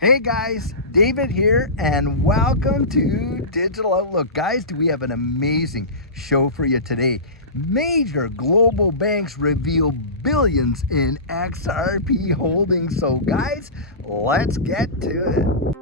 Hey guys, David here, and welcome to Digital Outlook. Guys, we have an amazing show for you today. Major global banks reveal billions in XRP holdings. So guys, let's get to it.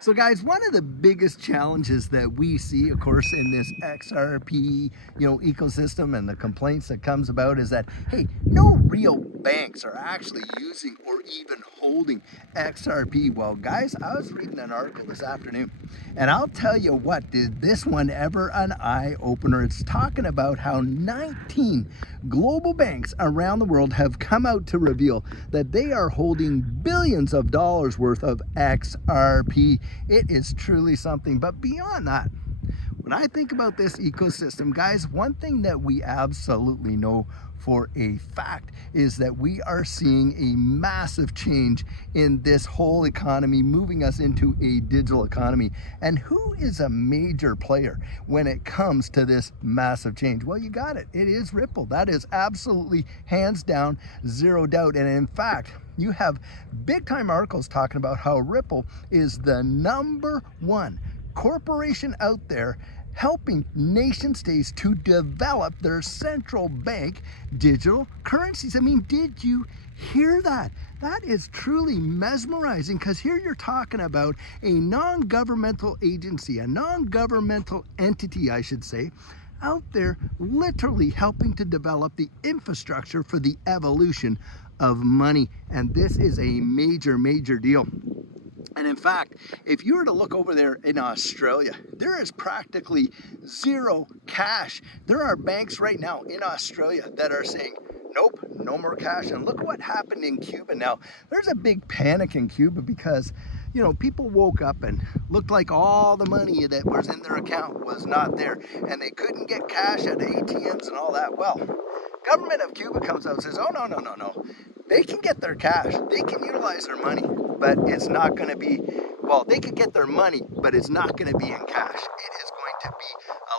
So guys, one of the biggest challenges that we see, of course, in this XRP, ecosystem and the complaints that comes about is that, hey, no real banks are actually using or even holding XRP. Well, guys, I was reading an article this afternoon, and I'll tell you what, did this one ever an eye-opener. It's talking about how 19 global banks around the world have come out to reveal that they are holding billions of dollars worth of XRP. It is truly something. But beyond that, when I think about this ecosystem, guys, one thing that we absolutely know for a fact is that we are seeing a massive change in this whole economy, moving us into a digital economy. And who is a major player when it comes to this massive change? Well, you got it. It is Ripple. That is absolutely hands down, zero doubt. And in fact, you have big time articles talking about how Ripple is the #1 corporation out there helping nation states to develop their central bank digital currencies. I mean, did you hear that? That is truly mesmerizing, because here you're talking about a non-governmental agency, a non-governmental entity, I should say, out there literally helping to develop the infrastructure for the evolution of money. And this is a major, major deal. And in fact, if you were to look over there in Australia, there is practically zero cash. There are banks right now in Australia that are saying, nope, no more cash. And look what happened in Cuba now. There's a big panic in Cuba because, people woke up and looked like all the money that was in their account was not there. And they couldn't get cash at ATMs and all that. Well, government of Cuba comes out and says, oh, no. They can get their cash. They can utilize their money, but it's not going to be, they can get their money, but it's not going to be in cash. It is going to be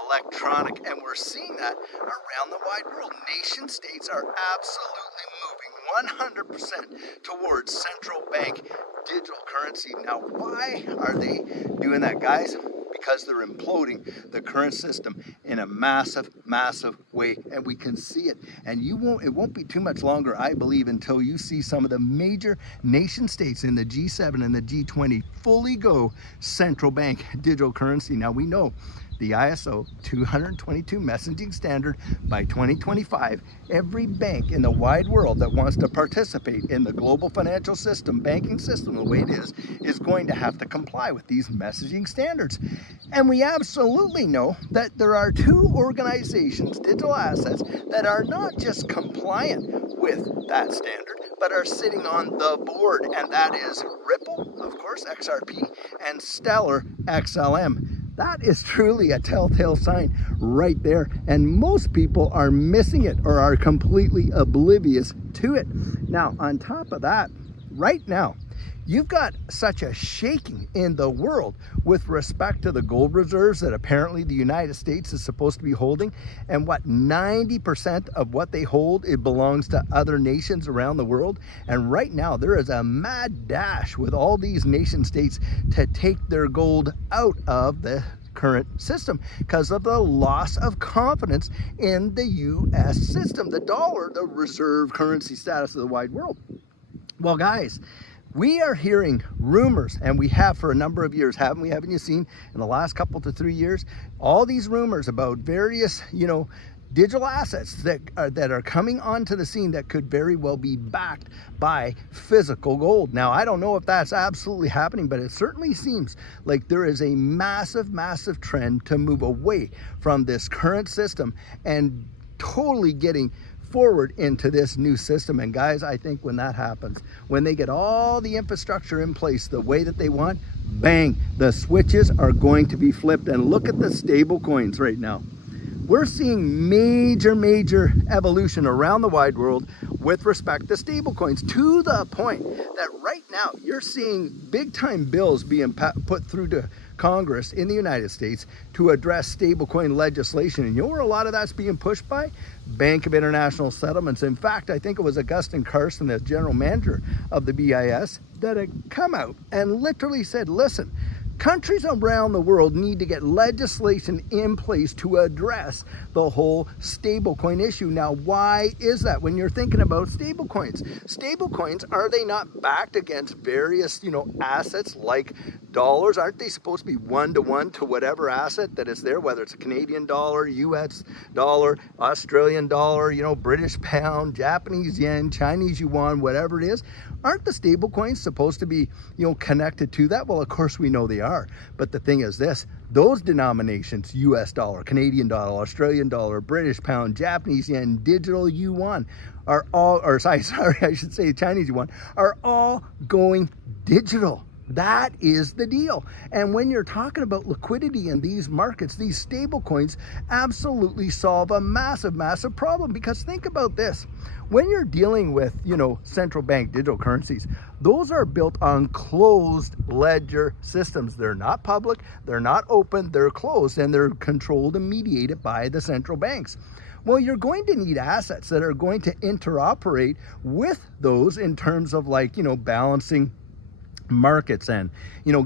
electronic. And we're seeing that around the wide world. Nation states are absolutely moving 100% towards central bank digital currency. Now, why are they doing that, guys? Because they're imploding the current system in a massive, massive way. And we can see it. And it won't be too much longer, I believe, until you see some of the major nation states in the G7 and the G20 fully go central bank digital currency. Now, we know the ISO 222 messaging standard by 2025, every bank in the wide world that wants to participate in the global financial system, banking system, the way it is going to have to comply with these messaging standards. And we absolutely know that there are two organizations, digital assets, that are not just compliant with that standard, but are sitting on the board, and that is Ripple, of course, XRP, and Stellar XLM. That is truly a telltale sign right there. And most people are missing it or are completely oblivious to it. Now, on top of that, right now, you've got such a shaking in the world with respect to the gold reserves that apparently the United States is supposed to be holding. And 90% of what they hold, it belongs to other nations around the world. And right now there is a mad dash with all these nation states to take their gold out of the current system because of the loss of confidence in the US system, the dollar, the reserve currency status of the wide world. Well, guys, we are hearing rumors, and we have for a number of years, haven't we? Haven't you seen in the last couple to 3 years, all these rumors about various, digital assets that are coming onto the scene that could very well be backed by physical gold. Now, I don't know if that's absolutely happening, but it certainly seems like there is a massive, massive trend to move away from this current system and totally getting forward into this new system. And guys, I think when that happens, when they get all the infrastructure in place the way that they want, bang, the switches are going to be flipped. And look at the stable coins right now. We're seeing major evolution around the wide world with respect to stablecoins, to the point that right now you're seeing big time bills being put through to Congress in the United States to address stablecoin legislation. And you know where a lot of that's being pushed by? Bank of International Settlements. In fact, I think it was Augustin Carson, the general manager of the BIS, that had come out and literally said, listen, countries around the world need to get legislation in place to address the whole stablecoin issue. Now, why is that? When you're thinking about stablecoins, are they not backed against various, assets like dollars? Aren't they supposed to be one-to-one to whatever asset that is there, whether it's a Canadian dollar, US dollar, Australian dollar, British pound, Japanese yen, Chinese yuan, whatever it is? Aren't the stablecoins supposed to be, connected to that? Well, of course we know they are. But the thing is this, those denominations, US dollar, Canadian dollar, Australian dollar, British pound, Japanese yen, digital yuan, are all, or sorry, I should say Chinese yuan, are all going digital. That is the deal. And when you're talking about liquidity in these markets, these stable coins absolutely solve a massive, massive problem. Because think about this. When you're dealing with, central bank digital currencies, those are built on closed ledger systems. They're not public, they're not open, they're closed, and they're controlled and mediated by the central banks. Well, you're going to need assets that are going to interoperate with those in terms of balancing markets and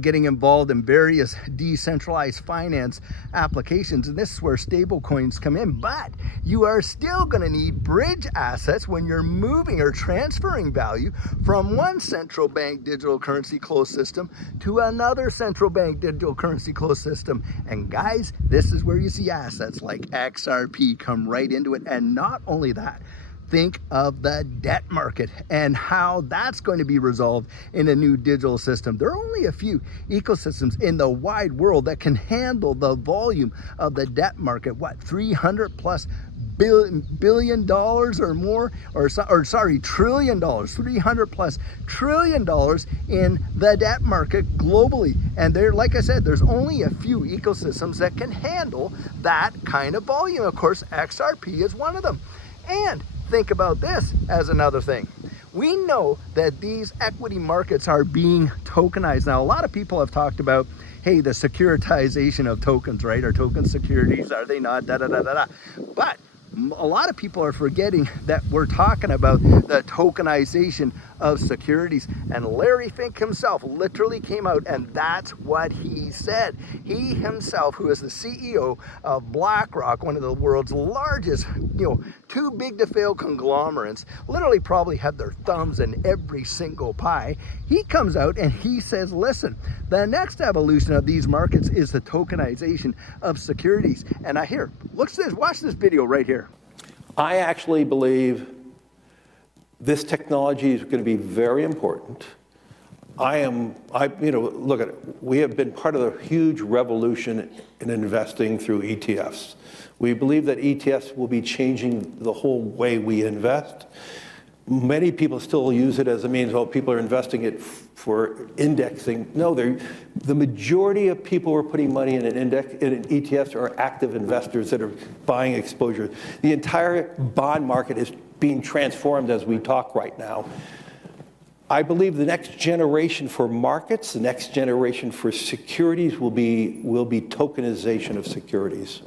getting involved in various decentralized finance applications. And this is where stable coins come in. But you are still going to need bridge assets when you're moving or transferring value from one central bank digital currency closed system to another central bank digital currency closed system. And guys, this is where you see assets like XRP come right into it. And not only that, think of the debt market and how that's going to be resolved in a new digital system. There are only a few ecosystems in the wide world that can handle the volume of the debt market. What, 300 plus billion dollars or more, or trillion dollars, 300 plus trillion dollars in the debt market globally. And there, like I said, there's only a few ecosystems that can handle that kind of volume. Of course, XRP is one of them. And think about this as another thing. We know that these equity markets are being tokenized. Now, a lot of people have talked about, hey, the securitization of tokens, right? Are tokens securities? Are they not? But a lot of people are forgetting that we're talking about the tokenization of securities. And Larry Fink himself literally came out and that's what he said. He himself, who is the CEO of BlackRock, one of the world's largest, too big to fail conglomerates, literally probably have their thumbs in every single pie. He comes out and he says, listen, the next evolution of these markets is the tokenization of securities. And watch this video right here. I actually believe this technology is going to be very important. Look at it. We have been part of the huge revolution in investing through ETFs. We believe that ETFs will be changing the whole way we invest. Many people still use it as a means, people are investing it for indexing. No, the majority of people who are putting money in an ETFs are active investors that are buying exposure. The entire bond market is being transformed as we talk right now. I believe the next generation for markets, the next generation for securities will be tokenization of securities.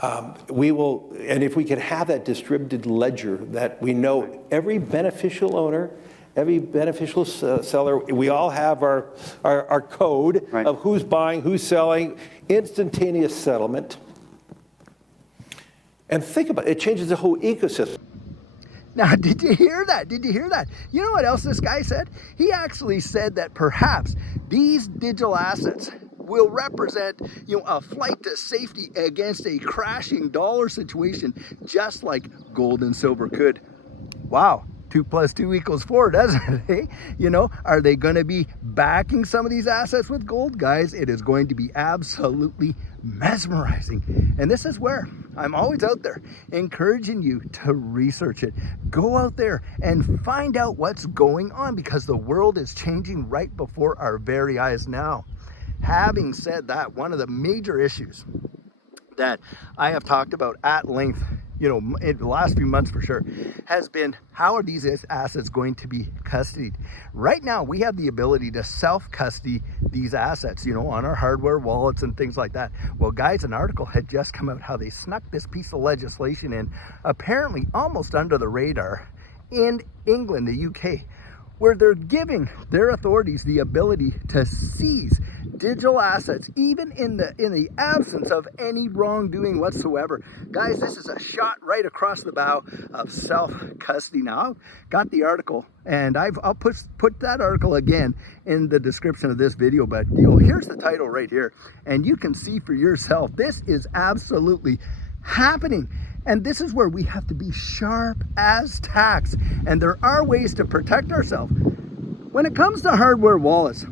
And if we can have that distributed ledger that we know every beneficial owner, every beneficial seller, we all have our code of who's buying, who's selling, instantaneous settlement. And think about it, it changes the whole ecosystem. Now, did you hear that? You know what else this guy said? He actually said that perhaps these digital assets will represent, a flight to safety against a crashing dollar situation, just like gold and silver could. Wow. 2 + 2 = 4, doesn't it? Are they going to be backing some of these assets with gold? Guys, it is going to be absolutely mesmerizing. And this is where I'm always out there encouraging you to research it. Go out there and find out what's going on, because the world is changing right before our very eyes now. Having said that, one of the major issues that I have talked about at length in the last few months for sure, has been how are these assets going to be custodied? Right now, we have the ability to self-custody these assets, on our hardware wallets and things like that. Well, guys, an article had just come out how they snuck this piece of legislation in, apparently almost under the radar, in England, the UK, where they're giving their authorities the ability to seize digital assets, even in the absence of any wrongdoing whatsoever. Guys, this is a shot right across the bow of self-custody. Now, I've got the article, and I'll put that article again in the description of this video, but here's the title right here, and you can see for yourself, this is absolutely happening. And this is where we have to be sharp as tacks. And there are ways to protect ourselves. When it comes to hardware wallets,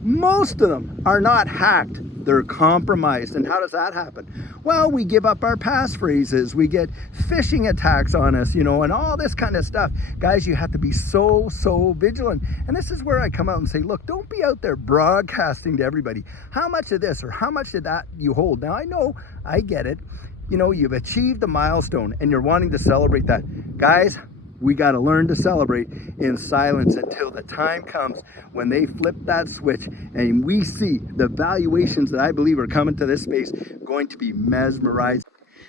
most of them are not hacked. They're compromised. And how does that happen? Well, we give up our passphrases. We get phishing attacks on us, and all this kind of stuff. Guys, you have to be so vigilant. And this is where I come out and say, look, don't be out there broadcasting to everybody how much of this or how much of that you hold. Now, I know, I get it. You've achieved a milestone and you're wanting to celebrate that. Guys, we got to learn to celebrate in silence until the time comes when they flip that switch and we see the valuations that I believe are coming to this space going to be mesmerizing.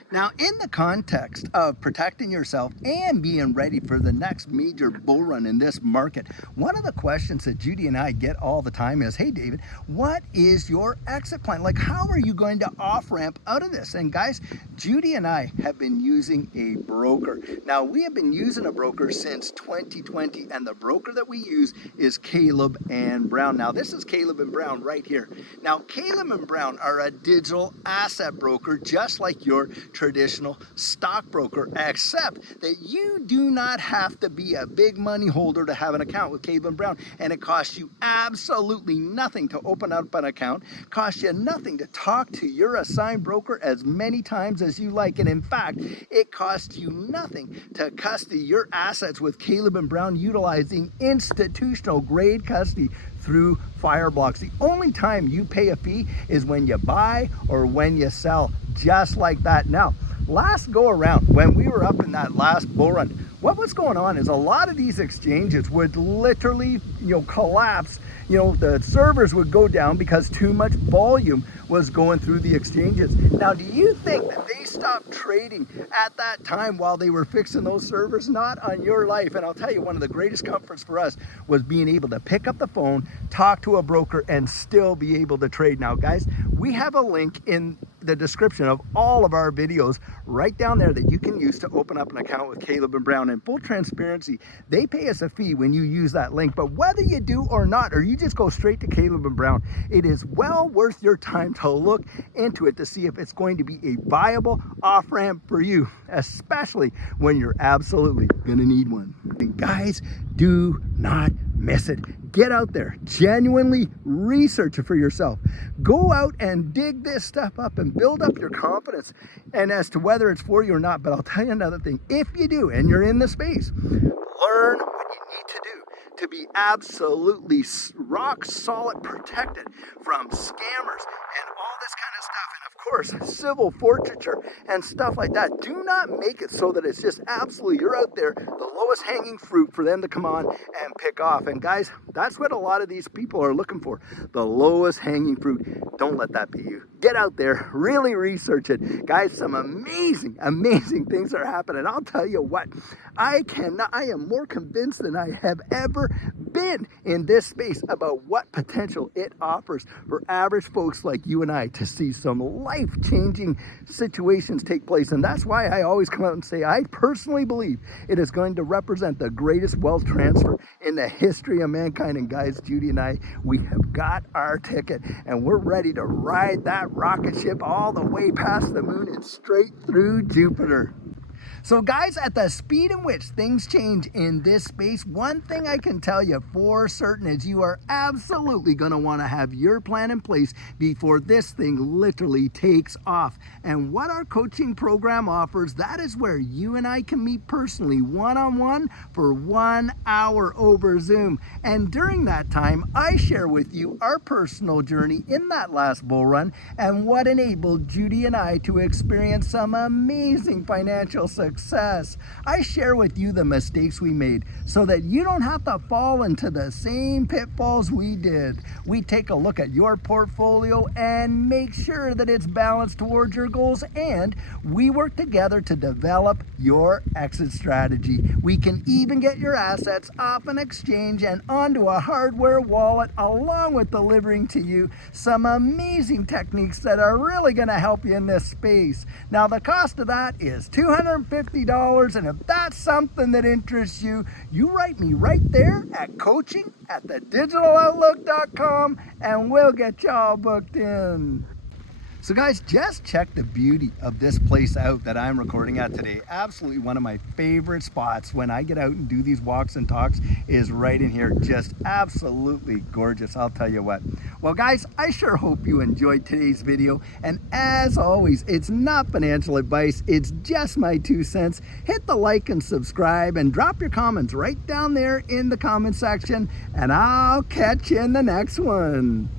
Now, in the context of protecting yourself and being ready for the next major bull run in this market, one of the questions that Judy and I get all the time is, hey, David, what is your exit plan? Like, how are you going to off-ramp out of this? And guys, Judy and I have been using a broker. Now, we have been using a broker since 2020, and the broker that we use is Caleb and Brown. Now, this is Caleb and Brown right here. Now, Caleb and Brown are a digital asset broker, just like your traditional stockbroker, except that you do not have to be a big money holder to have an account with Caleb and Brown, and it costs you absolutely nothing to open up an account, costs you nothing to talk to your assigned broker as many times as you like, and in fact, it costs you nothing to custody your assets with Caleb and Brown utilizing institutional grade custody through Fireblocks. The only time you pay a fee is when you buy or when you sell, just like that. Now, last go around, when we were up in that last bull run, what was going on is a lot of these exchanges would literally, collapse. The servers would go down because too much volume was going through the exchanges. Now, do you think that they stopped trading at that time while they were fixing those servers? Not on your life. And I'll tell you, one of the greatest comforts for us was being able to pick up the phone, talk to a broker, and still be able to trade. Now, guys, we have a link in the description of all of our videos right down there that you can use to open up an account with Caleb and Brown. And full transparency, they pay us a fee when you use that link, but whether you do or not, or you just go straight to Caleb and Brown, it is well worth your time to look into it to see if it's going to be a viable off-ramp for you, especially when you're absolutely gonna need one. And guys, do not miss it. Get out there, genuinely research it for yourself. Go out and dig this stuff up and build up your confidence and as to whether it's for you or not. But I'll tell you another thing, if you do and you're in the space, learn what you need to do to be absolutely rock solid protected from scammers and all this kind of stuff. And of course, civil forfeiture and stuff like that. Do not make it so that it's just absolutely, you're out there, the lowest hanging fruit for them to come on and pick off. And guys, that's what a lot of these people are looking for, the lowest hanging fruit. Don't let that be you. Get out there, really research it. Guys, some amazing things are happening. I'll tell you what, I am more convinced than I have ever been in this space about what potential it offers for average folks like you and I to see some life-changing situations take place. And that's why I always come out and say I personally believe it is going to represent the greatest wealth transfer in the history of mankind. And guys, Judy and I, we have got our ticket and we're ready to ride that rocket ship all the way past the moon and straight through Jupiter. So guys, at the speed in which things change in this space, one thing I can tell you for certain is you are absolutely going to want to have your plan in place before this thing literally takes off. And what our coaching program offers, that is where you and I can meet personally one-on-one for 1 hour over Zoom. And during that time, I share with you our personal journey in that last bull run and what enabled Judy and I to experience some amazing financial success. I share with you the mistakes we made so that you don't have to fall into the same pitfalls we did. We take a look at your portfolio and make sure that it's balanced towards your goals, and we work together to develop your exit strategy. We can even get your assets off an exchange and onto a hardware wallet, along with delivering to you some amazing techniques that are really going to help you in this space. Now, the cost of that is $250, and if that's something that interests you, you write me right there at coaching@thedigitaloutlook.com and we'll get you all booked in. So guys, just check the beauty of this place out that I'm recording at today. Absolutely one of my favorite spots when I get out and do these walks and talks is right in here. Just absolutely gorgeous, I'll tell you what. Well guys, I sure hope you enjoyed today's video. And as always, it's not financial advice, it's just my 2 cents. Hit the like and subscribe and drop your comments right down there in the comment section. And I'll catch you in the next one.